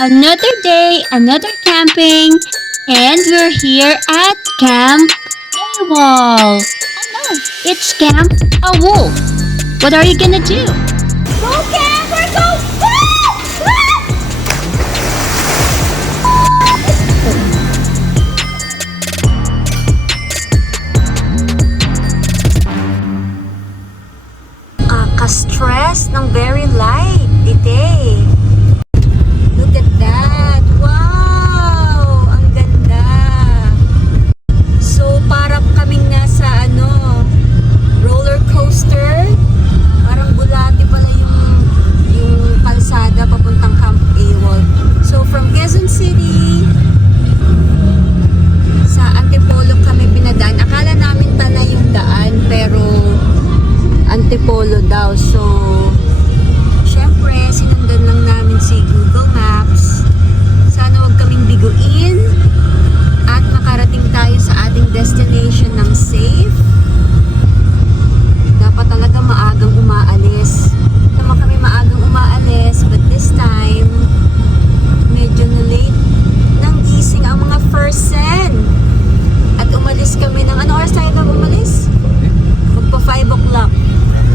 Another day, another camping, and we're here at Camp AWOL. Oh no, it's Camp A Wolf. What are you gonna do? Go camper, go! Kaka-stress ng very light today. Look at that! Wow! Ang ganda! So, parang kaming nasa roller coaster. Parang bulati pala yung kalsada papuntang Camp AWOL. So, from Quezon City sa Antipolo kami pinadaan. Akala namin Tanay yung daan, pero Antipolo daw. So, syempre, sinundan lang namin si Google Maps. Sana wag kaming biguin at makarating tayo sa ating destination ng safe. Dapat talaga maagang umaalis. Naman kami maagang umaalis, but this time, medyo na late nang gising ang mga person. At umalis kami ng, ano oras tayo na umalis? Magpa 5 o'clock.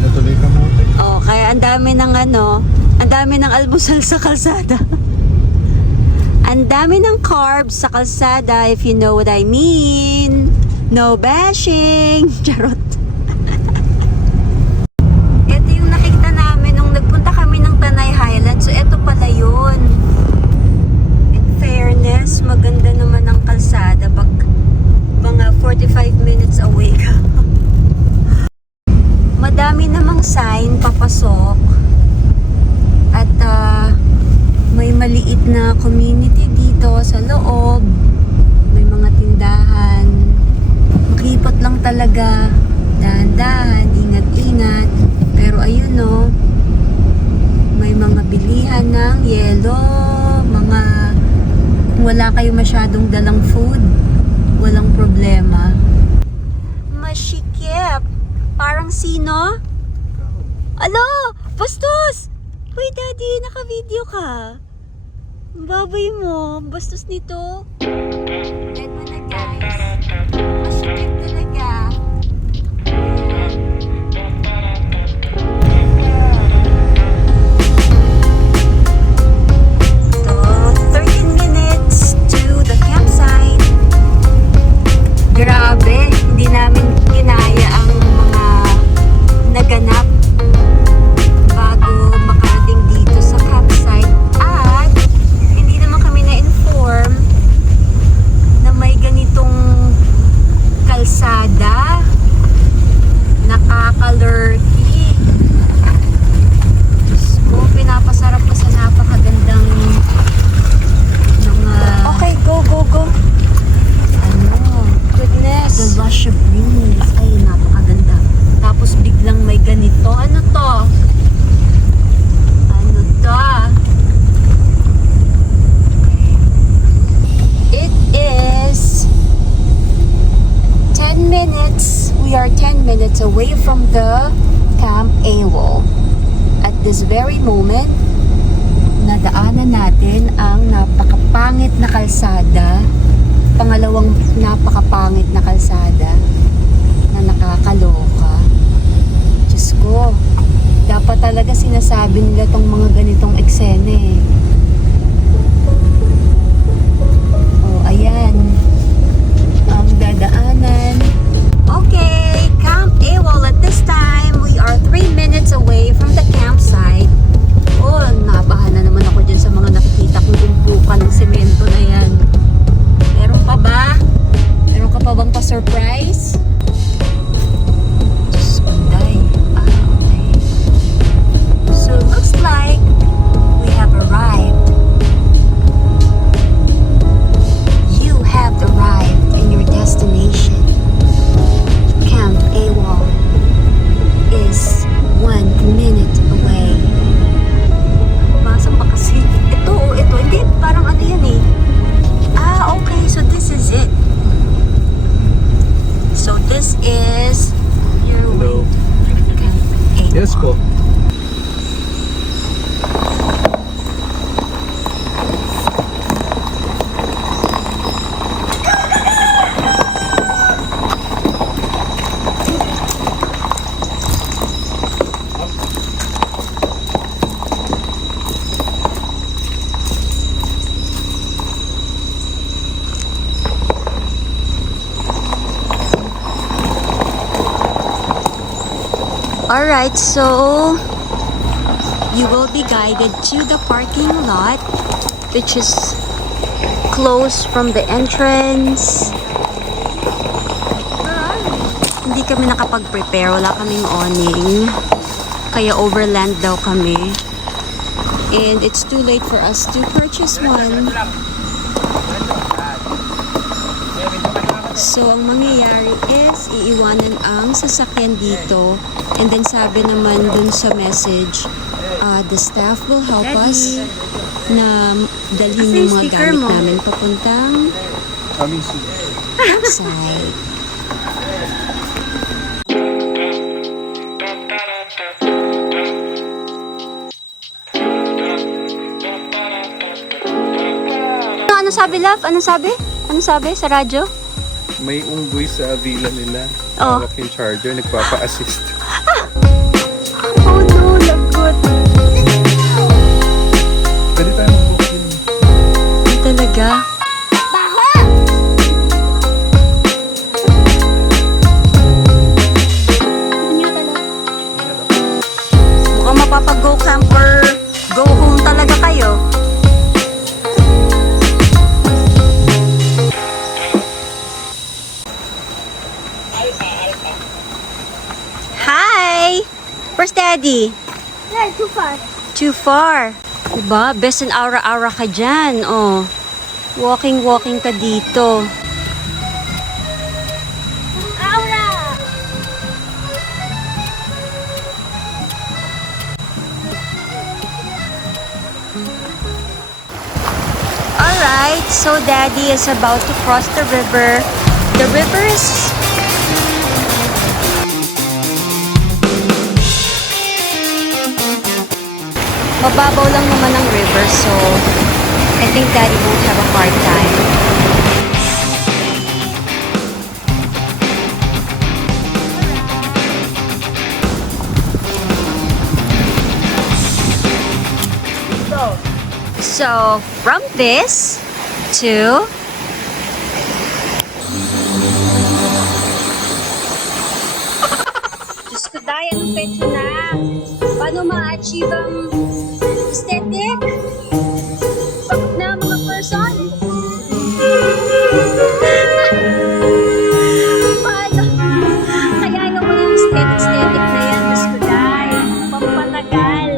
Natuloy ka mo. Oh, kaya ang dami ng almusal sa kalsada. Ang dami ng carbs sa kalsada, if you know what I mean. No bashing. Charot. Ito yung nakita namin nung nagpunta kami ng Tanay Highlands. So, ito pala yun. In fairness, maganda naman ang kalsada. Mga 45 minutes away ka. Madami namang sign papasok at may maliit na community dito sa loob, may mga tindahan, makipot lang talaga, dahan-dahan, ingat-ingat, pero ayun no, may mga bilihan ng yelo, mga kung wala kayo masyadong dalang food, walang problema. Masikip. Parang sino? Alo! Bastos! Uy, daddy, naka-video ka. Ang babay mo. Bastos nito. Red mo na, guys. Masikip talaga. So, 13 minutes to the campsite. Grabe, hindi namin kinaya ang naganap bago makarating dito sa campsite at hindi naman kami na-inform na may ganitong kalsada, nakakalurky. Diyos ko, pinapasarap ko sa napakagandang mga go goodness, the lush of greens. Ay, napakaganda. Tapos biglang may ganito. Ano to? Ano to? It is 10 minutes. We are 10 minutes away from the Camp AWOL. At this very moment, nadaanan natin ang napakapangit na kalsada. Pangalawang napakapangit na kalsada na nakakaloka. Diyos ko, dapat talaga sinasabi nila tong mga ganitong eksena eh. Oh, ayan. Ang dadaanan. Okay, Camp AWOL at this time. We are 3 minutes away from the campsite. Oh, nabahan na naman ako dyan sa mga nakikita kong tumpukan ng semento na yan. Meron pa ba? Meron ka pa bang pa-surprise? Okay. So, looks like we have arrived Alright, so you will be guided to the parking lot, which is close from the entrance. Hindi kami nakapag-prepare, wala kaming awning. Kaya overland daw kami. And it's too late for us to purchase one. So, ang mangyayari is, iiwanan ang sasakyan dito. And then sabi naman dun sa message, the staff will help us na dalhin yung mga gamit namin papuntang outside. Ano sabi, love? Ano sabi? Ano sabi sa radyo? May unggoy sa villa nila. Oh. Hawak yung charger, nagpapa-assist. Oh no, lagot. Pwede tayo mag-booking. Talaga? Mukhang mapapag-go camper, go home talaga kayo. Hi! Where's Daddy? Yeah, too far. Too far. Diba? Best in aura-aura ka dyan. Oh. Walking ka dito. Aura! Alright, so Daddy is about to cross the river. The river is... Mababaw lang naman ang river, so I think Daddy won't have a hard time. So, from this to Diyos ko, Day, anong petso na? Paano ma-achieve ang aesthetic? Pagod na mga person? Paano? Kaya ayaw mo yung aesthetic na yan, Diyos ko, Day. Pampatagal.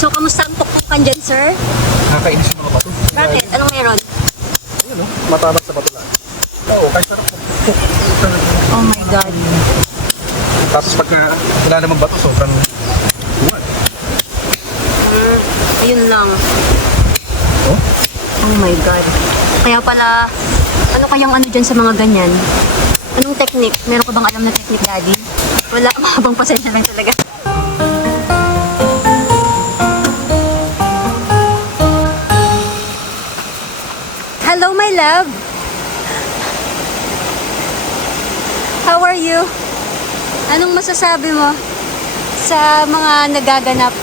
So, kamusta ang tuktukan dyan, sir? Nakakainis yung mga bato. Bakit? Anong meron? Ayun, no? Matabas sa bato lang. Oo, kahit sarap po. Oh my God. Tapos pagka wala namang bato, sobrang buwan. Ayun lang. Oh? Oh my God. Kaya pala, ano kayang ano dyan sa mga ganyan? Anong technique? Meron ka bang alam na technique, Daddy? Wala, mahabang pasensya lang talaga. Hello, my love. How are you? Anong masasabi mo sa mga nagaganap?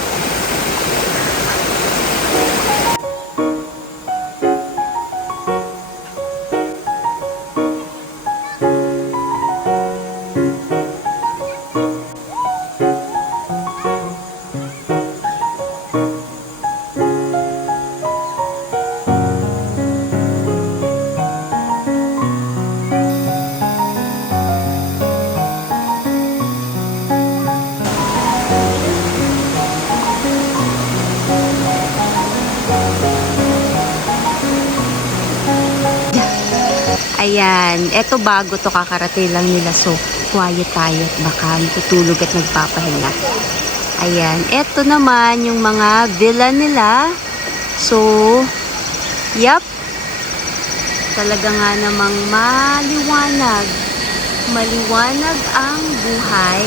Ayan, eto bago to, kakarating lang nila, so quiet tayo at baka tutulog at nagpapahinga. Ayan, eto naman yung mga villa nila. So, yep, talaga nga namang maliwanag. Maliwanag ang buhay.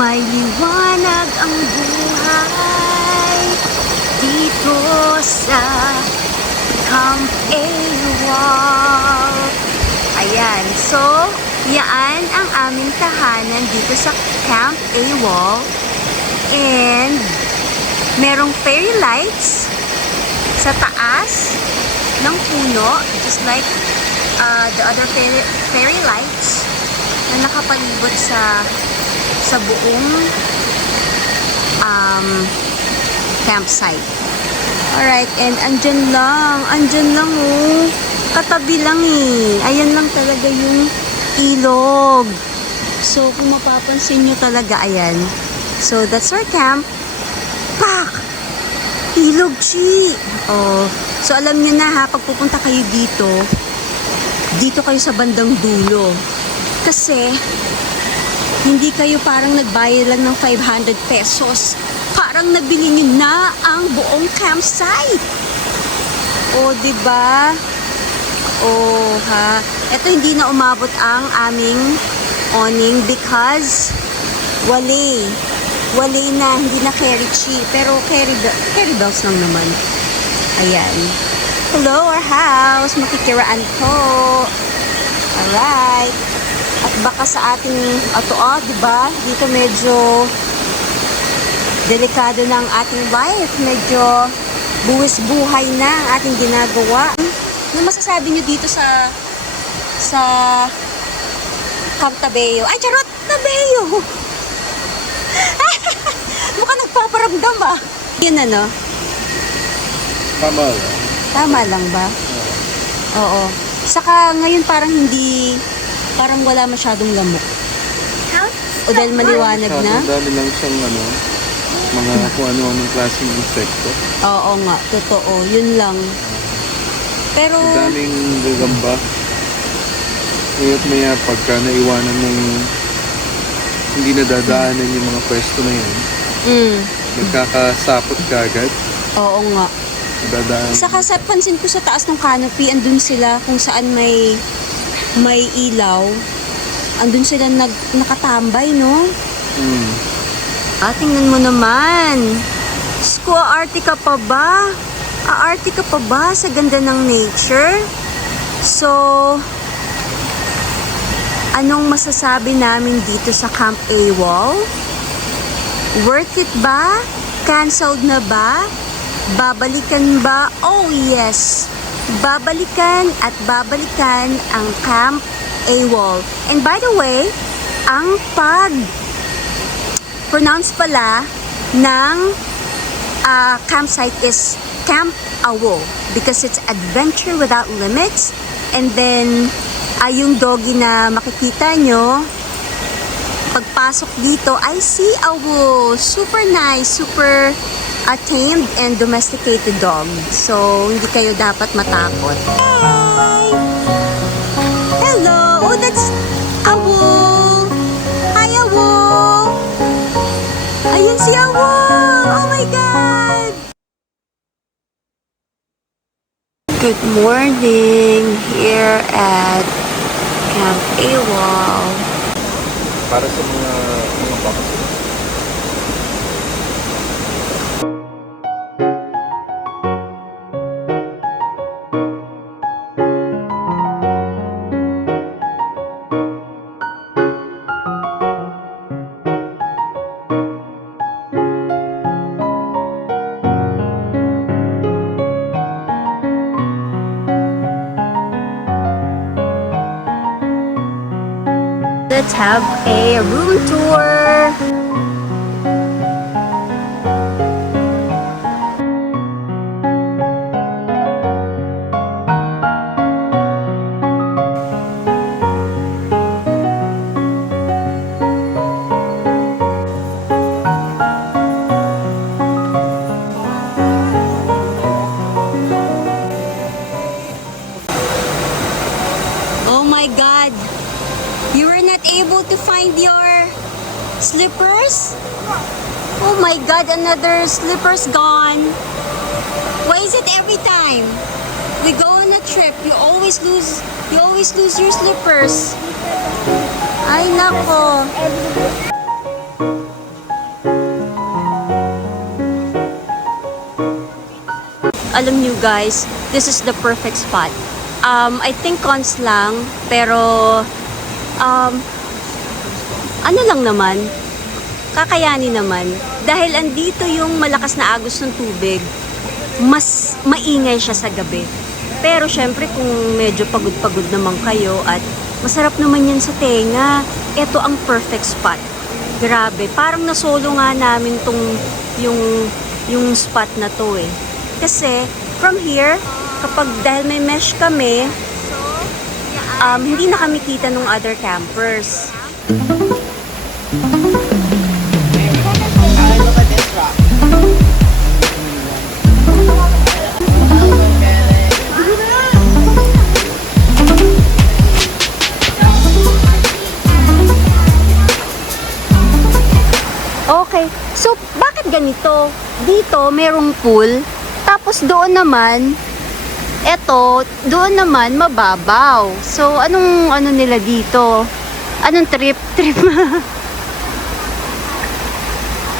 May liwanag ang buhay dito sa Camp AWOL. Ayan. So, yan ang aming tahanan dito sa Camp AWOL. And, merong fairy lights sa taas ng puno. Just like the other fairy lights na nakapalibot sa buong campsite. Alright, and andyan lang oh. Katabi lang eh. Ayan lang talaga yung ilog. So, kung mapapansin nyo talaga, ayan. So, that's our camp. Pak! Ilog, chi! Oh. So, alam nyo na ha, pag pupunta kayo dito kayo sa bandang dulo. Kasi, hindi kayo parang nagbayad lang ng 500 pesos. Parang nabili nyo na ang buong campsite. O, diba? O, ha? Ito hindi na umabot ang aming awning because wale na, hindi na carry chi. Pero carry bells lang naman. Ayan. Hello, our house. Makikiraan po. Alright. At baka sa ating, diba? Dito medyo delikado na ang ating life. Medyo buwis-buhay na ang ating ginagawa. Ano masasabi nyo dito sa Camp Tabeo? Ay, charot! Tabeo! Mukhang nagpaparamdam ba? Yun ano? Tama lang. Tama lang ba? Oo. Saka ngayon parang wala masyadong lamok. O dahil maliwanag na? Ang dami lang siyang mga kung ano-anong klaseng insekto. Oo nga, totoo. Yun lang. Pero, Ang daming gagamba. Ngayon maya pagka naiwanan mong hindi nadadaanan yung mga pwesto na yun, nagkakasapot ka agad. oo nga. Nadadaan. Saka sa pansin ko sa taas ng canopy, andun sila kung saan may ilaw. Andun sila nakatambay, no? Tingnan mo naman. Aarte ka pa ba? Aarte ka pa ba sa ganda ng nature? So, anong masasabi namin dito sa Camp AWOL? Worth it ba? Cancelled na ba? Babalikan ba? Oh yes! Babalikan at babalikan ang Camp AWOL. And by the way, ang pronounce pala ng campsite is Camp AWOL because it's adventure without limits. And then, yung doggy na makikita nyo, pagpasok dito, I see AWOL. Super nice, super tamed and domesticated dog. So, hindi kayo dapat matakot. Hi! Hello! Oh, that's AWOL! Hi, AWOL! Ayun si AWOL! Oh my God! Good morning here at Camp AWOL. Para sa mga baka. Let's have a room tour. Oh my God! You were not able to find your slippers? Oh my God, another slippers gone. Why is it every time we go on a trip, you always lose your slippers? Ay nako. Alam niyo guys, this is the perfect spot I think cons lang, pero ano lang naman, kakayanin naman. Dahil andito yung malakas na agos ng tubig, mas maingay siya sa gabi. Pero syempre kung medyo pagod-pagod naman kayo at masarap naman yan sa tenga, ito ang perfect spot. Grabe, parang nasolo nga namin tong yung spot na to eh. Kasi from here, kapag dahil may mesh kami, hindi na kami kita ng other campers. Okay, so bakit ganito? Dito merong pool, tapos doon naman, doon naman mababaw. So anong ano nila dito? Anong trip?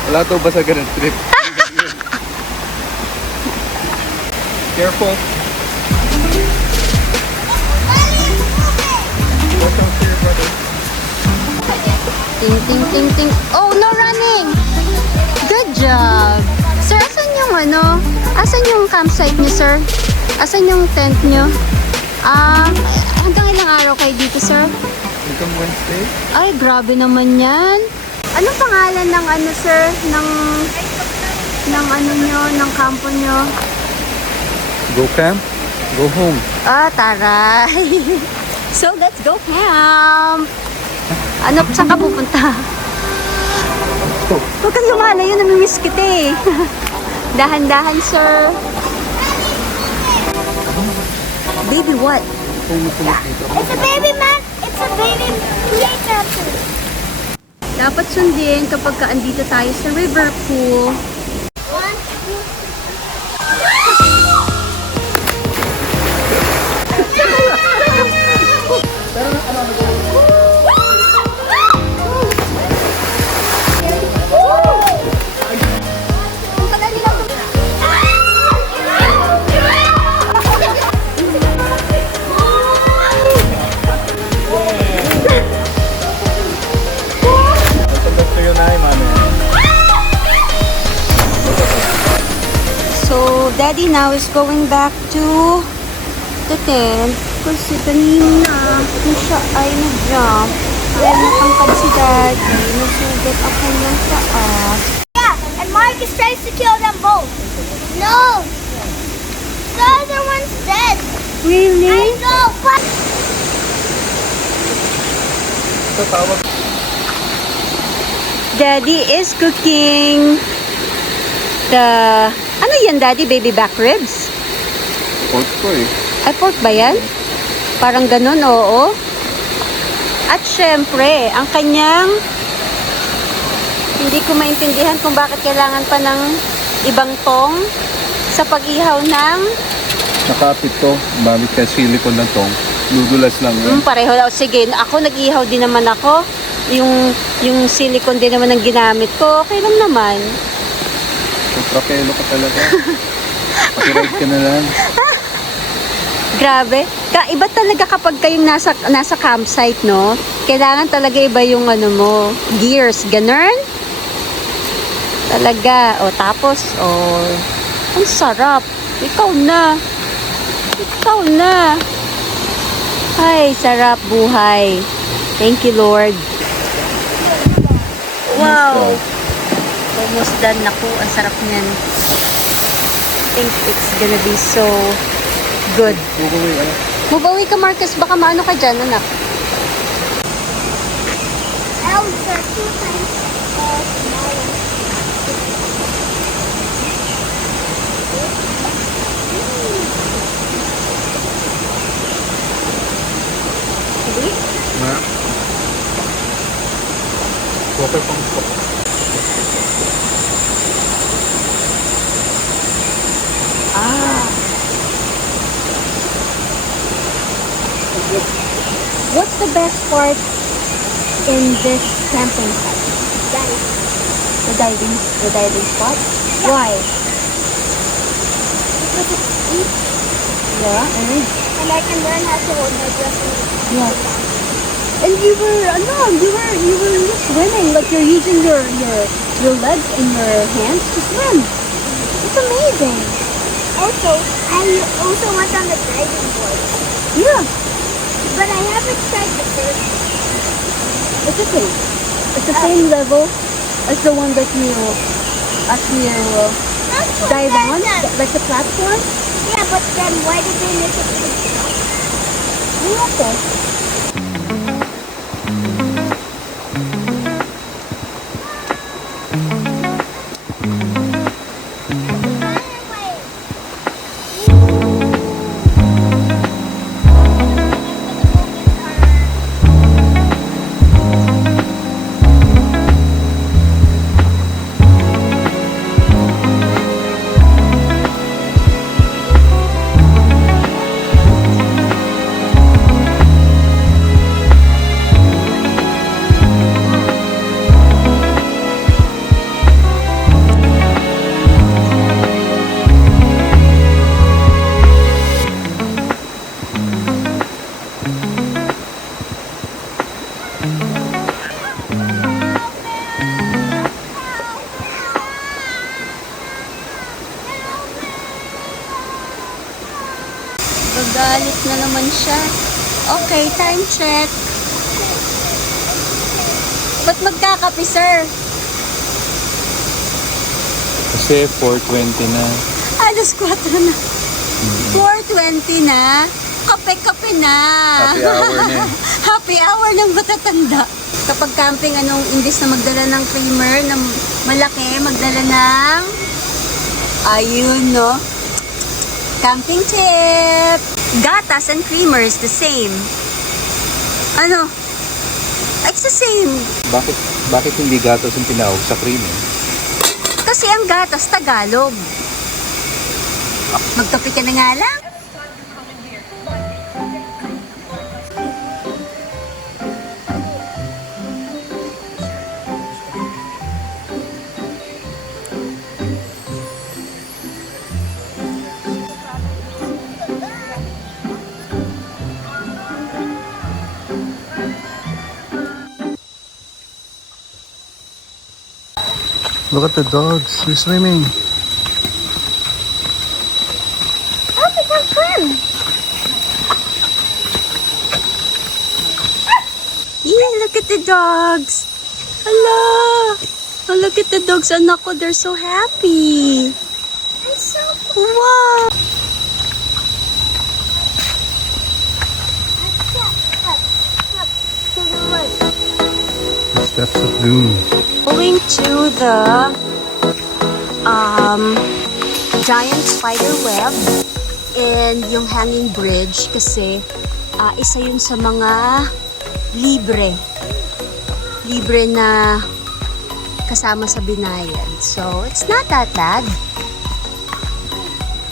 Wala to ba sa ganun trip? Careful. Watch out here, brother. Ting, ting, ting, ting. Oh, no running! Good job! Sir, asan yung ano? Asan yung campsite niyo, sir? Asan yung tent niyo? Hanggang ilang araw kayo dito, sir? Hanggang Wednesday? Ay, grabe naman yan. Anong pangalan ng ano, sir? Ng ano nyo, ng kampo nyo? Go camp, go home. Taray! So, let's go camp! Ano, saan ka pupunta? Huwag kang lumalayo, namimiss kita eh. Dahan-dahan, sir. Baby what? It's a baby man. It's a baby playtime. Dapat sundin kapag andito tayo sa river pool. One, two. So, Daddy now is going back to the tent kasi kanina kung siya ay nag-jump dahil natangkad si Daddy, nasugat ang kanyang paa. Yeah, and Marcus tries to kill them both. No. The other one's dead. Really? I know. But Daddy is cooking the... Ano yan, Daddy? Baby back ribs? Pork ko eh. Ay, pork ba yan? Parang ganun, oo. At syempre, ang kanyang... Hindi ko maintindihan kung bakit kailangan pa ng ibang tong sa pag-ihaw ng... Nakapit to. Bamit ka silicone ng tong. Nudulas lang yun. Pareho daw. Sige, ako nag-ihaw din naman ako. Yung silicone din naman ang ginamit ko. Okay lang naman. Trapelo ka talaga. Pakiride ka na lang. Grabe. Iba talaga kapag kayong nasa campsite, no? Kailangan talaga iba yung ano mo, gears. Ganun? Talaga. O, tapos, ang sarap. Ikaw na. Ikaw na. Ay, sarap buhay. Thank you, Lord. Wow. Almost done na po. Ang sarap niyan. I think it's gonna be so good. Mubawi ka, Marcus. Baka maano ka dyan, anak. elves are 2 times smaller. Ma? Water pang stop. What's the best part in this camping site? The diving spot? Why? Because it's deep Yeah, and and I can learn how to hold my breath. Yeah. And you were swimming, like you're using your legs and your hands to swim. It's amazing. Also, I also went on the diving board, Yeah, but I haven't tried the first. it's okay. It's the same level as the one that you dive on, like the platform. Yeah, but then why did they make it? Okay. Gagalit na naman siya. Okay, time check. Ba't magkakape, sir? Kasi 4:20 na. Alas 4 na. 4:20 na. Kape-kape na. Happy hour na eh. Happy hour ng matatanda. Kapag camping, imbis na magdala ng creamer na malaki, magdala ng ayun, no? Camping tip. Gatas and creamer is the same. Ano? It's the same. Bakit hindi gatas yung tinawag sa creamer? Kasi ang gatas, Tagalog. Magkape ka na nga lang. Look at the dogs. They're swimming. Oh, they can swim. Yeah, look at the dogs. Hello. Oh, look at the dogs. Anak ko, they're so happy. It's so Wow. to the right. The steps of doom. Going to the giant spider web and yung hanging bridge kasi isa yun sa mga libre na kasama sa Binayan. So, it's not that bad.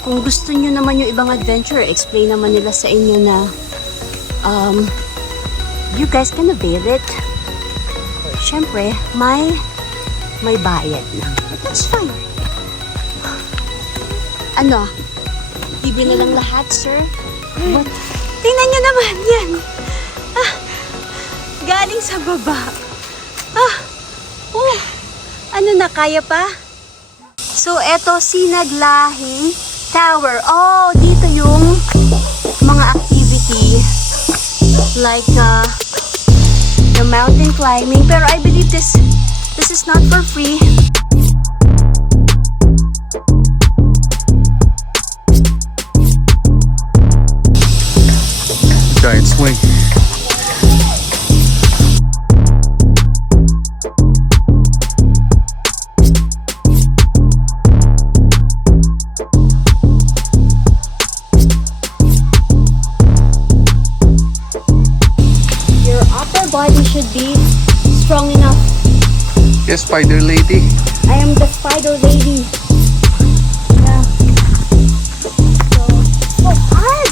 Kung gusto nyo naman yung ibang adventure, explain naman nila sa inyo na you guys can avail it. Siyempre, may bayad na. But that's fine. Ano? Libre na lang lahat, sir? But, tingnan nyo naman yan. Galing sa baba. Ano na, kaya pa? So, eto, Sinaglahi Tower. Oh, dito yung mga activity like the mountain climbing. Pero I believe this is not for free. Giant swing. Your upper body should be strong enough. Yes, spider lady. I am the spider lady. Yeah. So hard.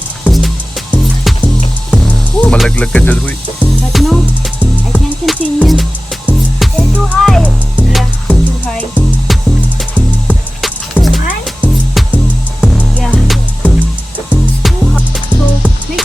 Malaglag ka dyan, huy. But no, I can't continue. They're too high. Yeah, too high. Too high? Yeah. So make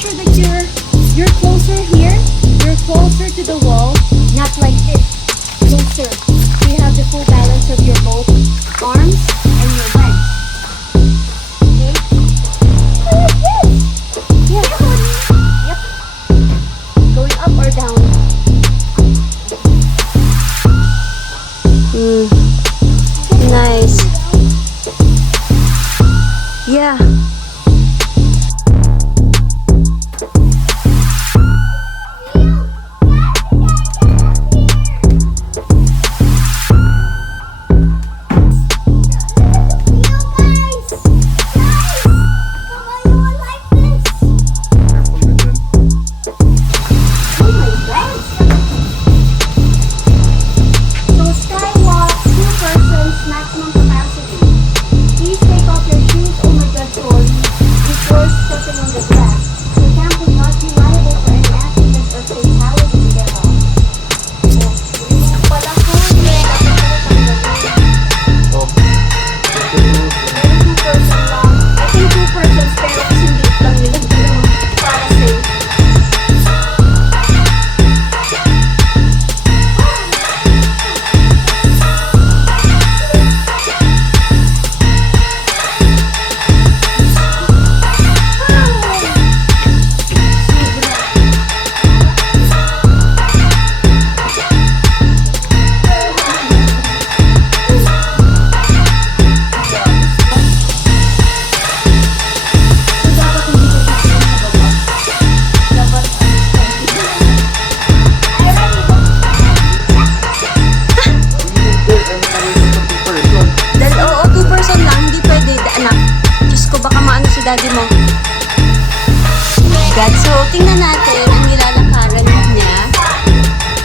tingnan natin ang nilalakaran niya.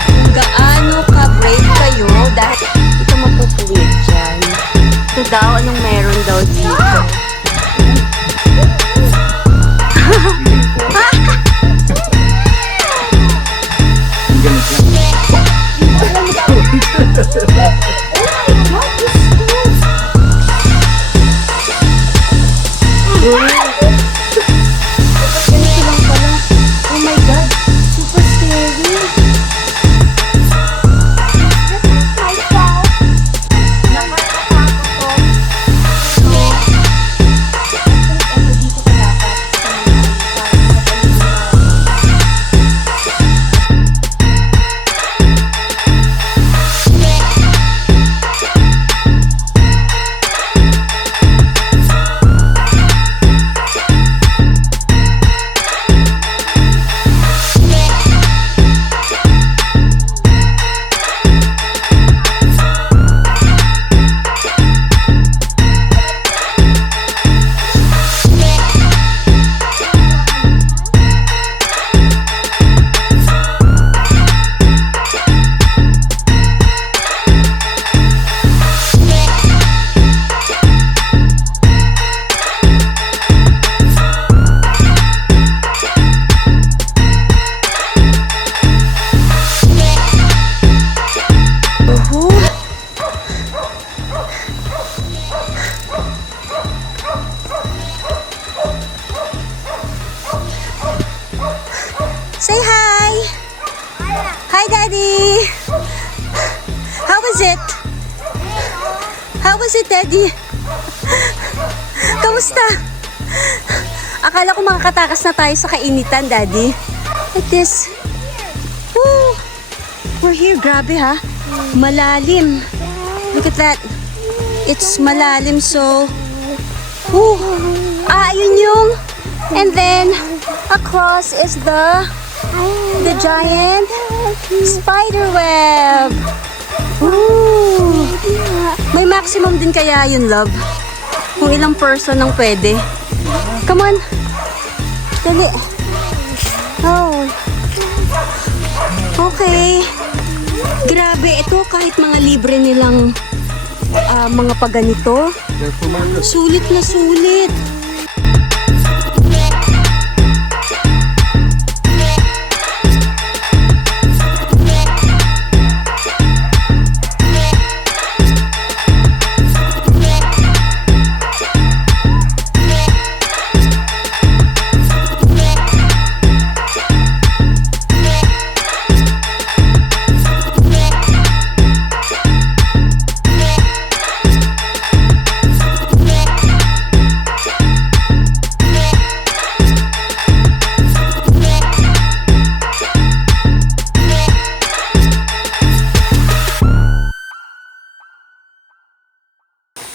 Kung gaano ka-brave kayo dahil ito mapupuwid dyan. Ito daw, anong meron daw dito? Ganito lang pala. Oh my God, super scary. Myself. Nakakatakot to. So, ito dito ka dapat sa Say hi! Hi, Daddy! How was it? How was it, Daddy? Kamusta? Akala ko makakatakas na tayo sa kainitan, Daddy. Like this. Woo! We're here. Grabe, ha? Malalim. Look at that. It's malalim, so... Woo! Ayun yung... And then, across is the giant spider web. Ooh. May maximum din kaya yun, love? Kung ilang person ang pwede. Come on. Dali. Oh. Okay. Grabe, ito kahit mga libre nilang mga paganito. Sulit na sulit.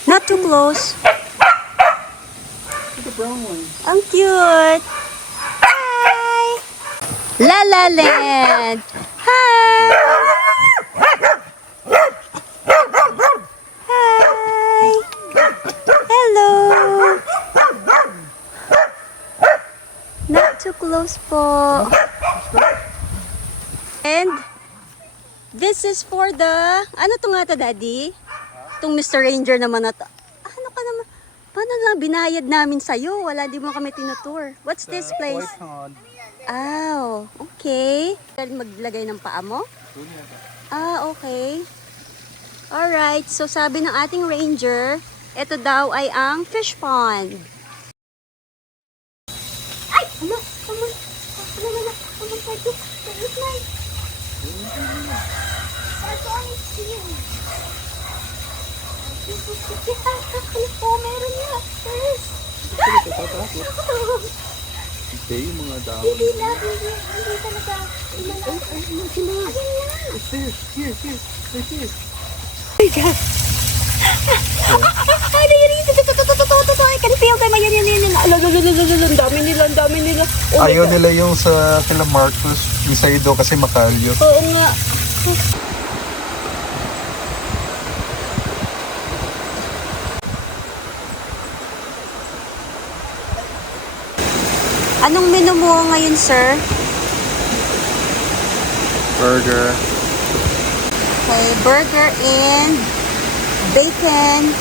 Not too close. The brown one. Ang cute. Hi. La La Land. Hi. Hi. Hello. Not too close po. And this is for the... Ano to nga to, Daddy? Itong Mr. Ranger naman na to. Ano ka naman? Paano lang binayad namin sa'yo? Wala, di mo kami tinutour. What's this place? Ah, okay. Maglagay ng paa mo? Ah, okay. Alright, so sabi ng ating ranger, ito daw ay ang fish pond. Ay! Ano? Someone! Someone tried to eat my... That's all I see. Ano po, meron nga. First. Okay, yung mga dahon. Hindi talaga. Sila. It's there. Here. Right here. Oh my God. Ano yun? I can feel them. Ayan. Ang dami nila. Oh my Ayaw God. nila yung sa kila Marcus. Yung sa Ido kasi makalyo. Oo nga. Anong menu mo ngayon, sir? Burger. Okay, burger and bacon.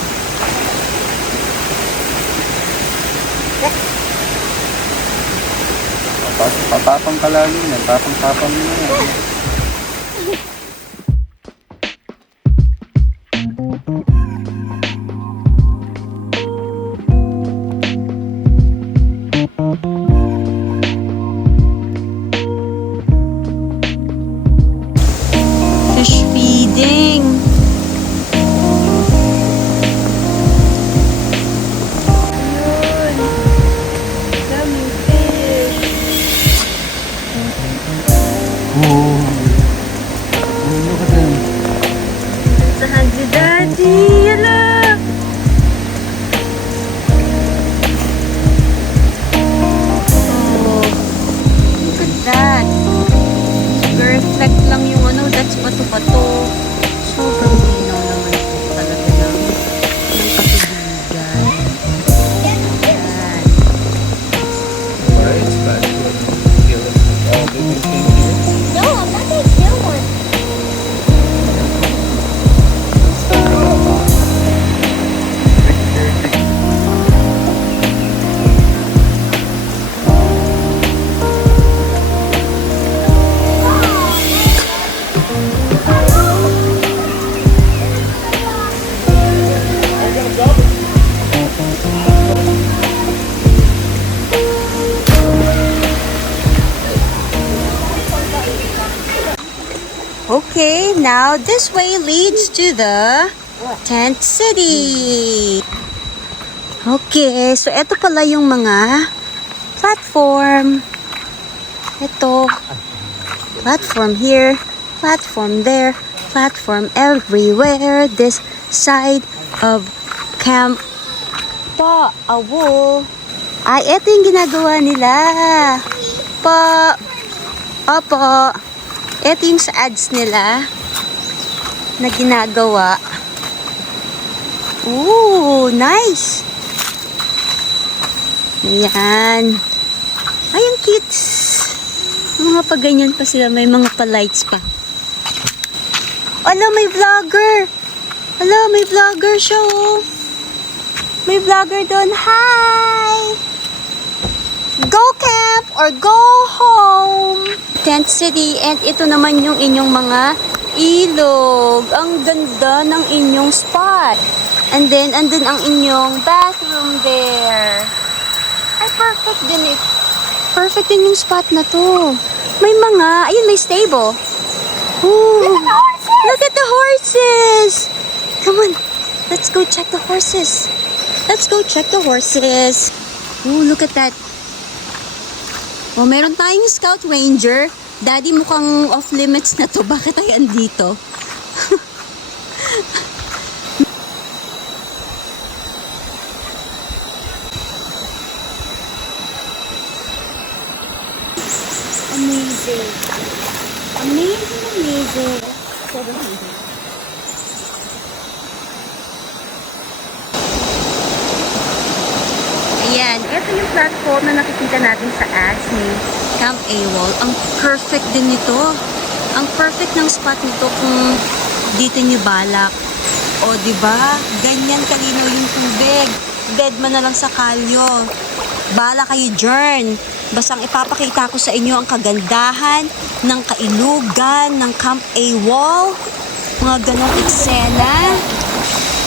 Patapang ka lagi yan. Tapang-tapang mo yan. Fish feeding. Daming fish. Oh. Look at them. Saan si Daddy? Hala! Oh, look at that. Reflect lang yung ano, that's pato-pato. Sobrang linaw naman po talaga ng katubigan. Yan. Alright, it's bad to kill all the things here. No, I'm not gonna kill one. Okay, now this way leads to the tent city. Okay, so ito pala yung mga platform. Ito, platform here, platform there, platform everywhere. This side of Camp Paawol. Ay, ito yung ginagawa nila. Opo. Ito yung sa ads nila na ginagawa. Ooh, nice! Ayan. Ay, ang cute! Mga pa ganyan pa sila. May mga pa-lights pa. Ala, may vlogger! Ala, may vlogger siya, oh. May vlogger doon. Hi! Go camp or go home! Tent City, and ito naman yung inyong mga ilog. Ang ganda ng inyong spot. And then, andun ang inyong bathroom there. Ay, perfect din it. Perfect din yung spot na to. May mga, ayun, may stable. Ooh, look at the horses! Come on, let's go check the horses. Let's go check the horses. Ooh, look at that. Oh, meron tayong Scout Ranger. Daddy, mukhang off limits na to. Bakit tayo andito? Amazing. Amazing. Ayan, ito yung platform na nakikita natin sa ads ni Camp AWOL. Ang perfect din nito. Ang perfect ng spot nito kung dito nyo balak. O, diba? Ganyan kalinaw yung tubig. Bed man na lang sa kalyo. Bala kayo dyan. Basta ang ipapakita ko sa inyo ang kagandahan ng kailugan ng Camp AWOL. Mga ganong eksena.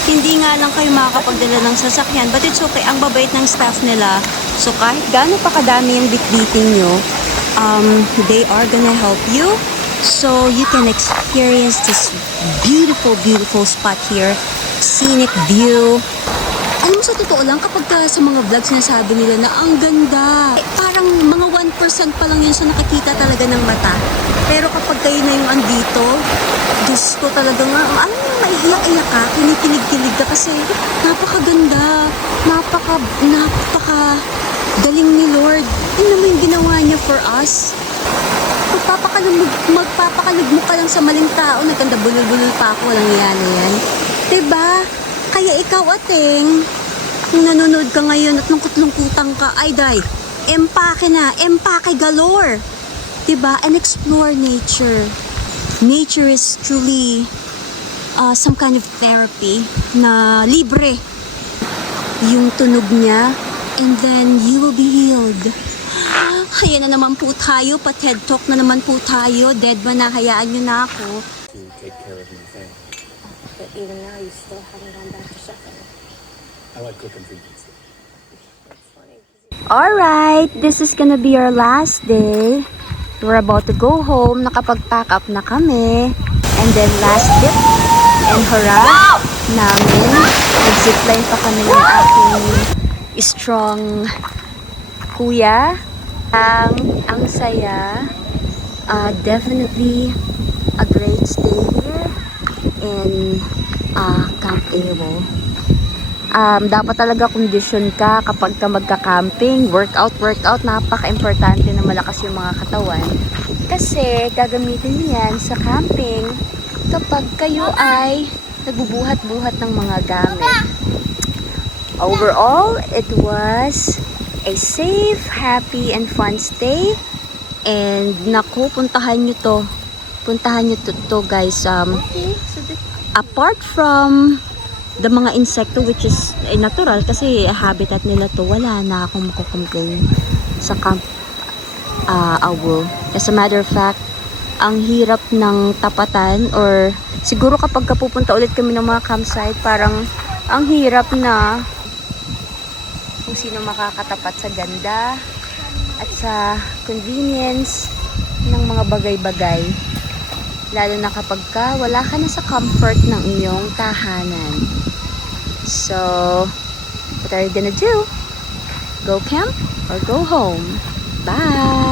Hindi nga lang kayo makakapagdala ng sasakyan, but it's okay. Ang babait ng staff nila. So kahit gaano pa kadami yung bitbiting nyo, they are gonna help you. So you can experience this beautiful, beautiful spot here. Scenic view. Alam mo, sa totoo lang, kapag sa mga vlogs sinasabi nila na ang ganda, parang mga 1% pa lang yun sa nakikita talaga ng mata. Pero kapag kayo na yung andito, Diyos ko talaga nga, alam mo, maiiyak-iyak ka, kinikilig-kilig ka kasi napakaganda, napaka galing ni Lord. Ano naman yung ginawa niya for us? Magpapakalugmok ka lang sa maling tao, nagkanda bulol-bulol pa ako, walang yan. Diba? Kaya ikaw, ating, kung nanonood ka ngayon at lungkot-lungkutan ka, ay day, empake na, empake galore. Diba? And explore nature. Nature is truly some kind of therapy na libre. Yung tunog niya, and then you will be healed. Ayan na naman po tayo, pa-TED Talk na naman po tayo. Dead ba na? Hayaan nyo na ako. To take care of your thing. But even now, you still haven't gone back to shopping. I like cooking for you. Alright, this is gonna be our last day. We're about to go home. Nakapag-pack up na kami. And then last dip and hurrah namin. Nag-zipline pa kami ng aking strong kuya. Ang saya. Definitely a great stay here in Camp Awo. Dapat talaga condition ka kapag ka magka-camping. Workout. Napaka-importante na malakas yung mga katawan. Kasi gagamitin niyo yan sa camping kapag kayo ay nagbubuhat-buhat ng mga gamit. Overall, it was a safe, happy, and fun stay. And naku, puntahan nyo to. Puntahan nyo to guys. Apart from the mga insekto, which is natural kasi habitat nila to, wala na akong makukomplain sa Camp Awo. As a matter of fact, ang hirap ng tapatan, or siguro kapag pupunta ulit kami ng mga campsite, parang ang hirap na kung sino makakatapat sa ganda at sa convenience ng mga bagay-bagay. Lalo na kapag wala ka na sa comfort ng iyong tahanan. So, what are you gonna do? Go camp or go home? Bye!